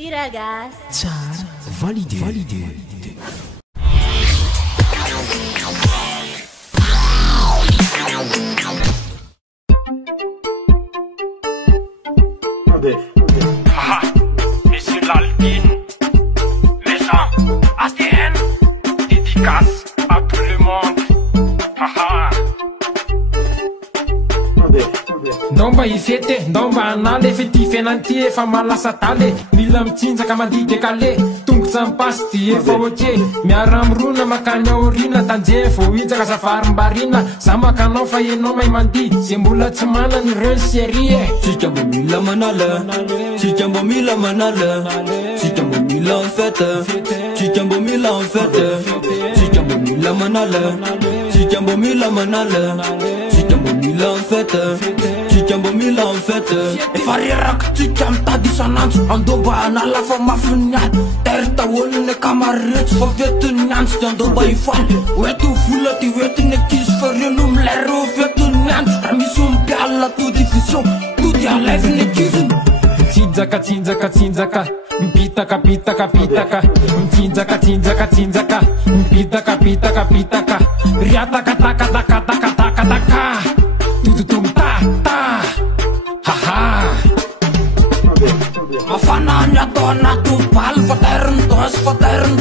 Iragas. Tsara validé. Haha, Monsieur Lalkin, les gens, ADN, dédicace à tout le monde. Haha. Ndomba ifete, ndomba anale, effectif enanty efa malasa tale. Mila mitsinjaka mandihy dekale, tongotra mipasy ty efa oke. Miara mirona makany aorina, tanjea vao hitsaka zavarym-barina. Za makanao fa ianao mahay mandihy, ze mbola tsy manana ireo série. Tsika mbo mila manala, tsika mbo mila manala, tsika mbo mila en fête, tsika mbo mila en fête, tsika mbo mila manala, tsika mbo mila manala, tsika mbo mila en fête, tsika mbo mila en fête. Efa reraka tsika mitady isanandro, andoba anala fa mafy niady. Tery taolony akamaretsy fa vetiny andro, tsy andoba ifaly. Oeto vola ty oetiny ankizy fa reno milero vetiny andro. Raha misy ompialina to division, to dia aleviny ankizy. Tsinjaka, mpitaka, tsinjaka, mpitaka, riataka, tututum ta, haha. Mafana ny atao anaty baly, fateriny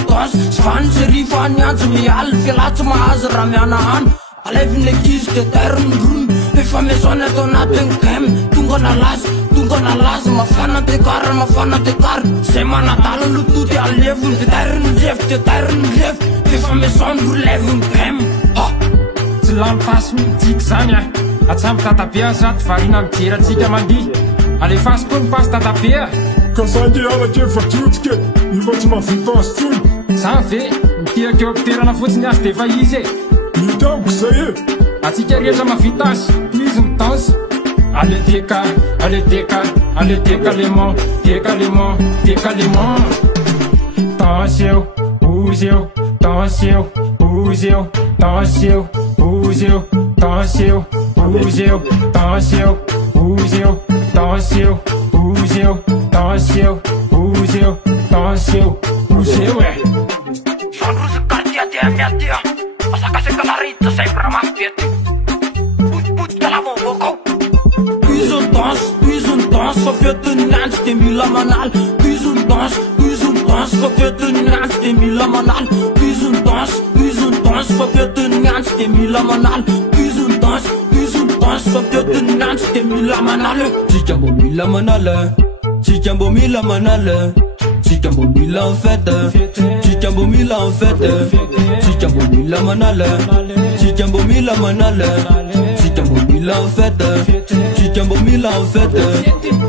tons, sy vany sery fa nianjo mialy. Fialatsy mahazo raha miana hany, aleviny ankizy de teriny romy. Efa maison atao anatin'ny game, tonga na lazy, mafana dekara, zay manadala lototy aleviny, de teriny levy, efa maison roleviny game. Tsy lamipasy mitiky zany a, atsamy tatapea zato varina mijery atsika mandihy. Alefasy koa mipasy tatapea. Ka zange alake efa tiotsike, ifa tsy mahavita azy tsony. Zany ve mitiaka eo ampiderana fotsiny azy de efa izy e. Hitamiko zay e. Atsika rehetra mahavita azy, izy mitansa. Allez deka lemon. Tension, bougez-vous, tension, bougez-vous, tension, bougez-vous, tension, bougez-vous, tension, bougez-vous, tension, bougez-vous, tension, bougez-vous, tension, bougez-vous. Sandro quartier dia media, masakase kalarita sai pra mafete. Put kalavo vokau. Puis on danse, fa vetiny andro de mila manala. Puis on danse, fa vetiny andro de mila manala. Puis on danse, fa vetiny andro de mila manala. Puis on danse, fa vetiny andro de mila manala. Tsika mbo mila manala, tsika mbo mila manala, tsika mbo mila en fête, tsika mbo mila en fête, tsika mbo mila manala, tsika mbo mila manala, tsika mbo mila en fête, tsika mbo mila en fête.